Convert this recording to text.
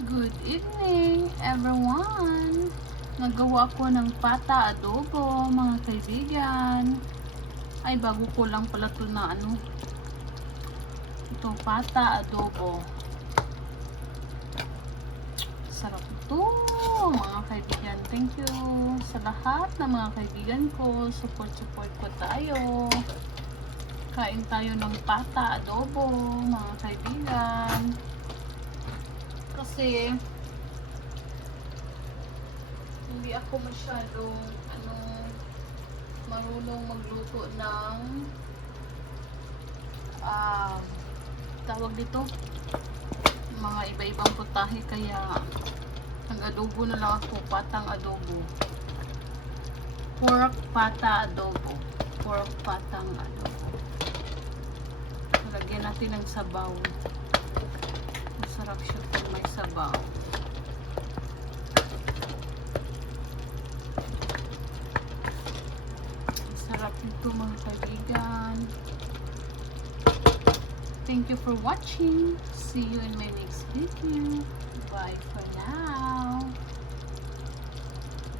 Good evening, everyone! Nagawa ko ng pata adobo, mga kaibigan. Ay, bago ko lang pala ito na ito, pata adobo. Sarap ito, mga kaibigan. Thank you sa lahat ng mga kaibigan ko. Support ko tayo. Kain tayo ng pata adobo, mga kaibigan. Kasi hindi ako masyadong marunong magluto ng tawag dito, mga iba-ibang putahe, kaya ang adobo na lang ako, patang adobo, pork pata adobo, pork patang adobo. Lagyan natin ng sabaw. Masarap siya kung may sabaw. Sarap nito, mga kaibigan. Thank you for watching. See you in my next video. Bye for now.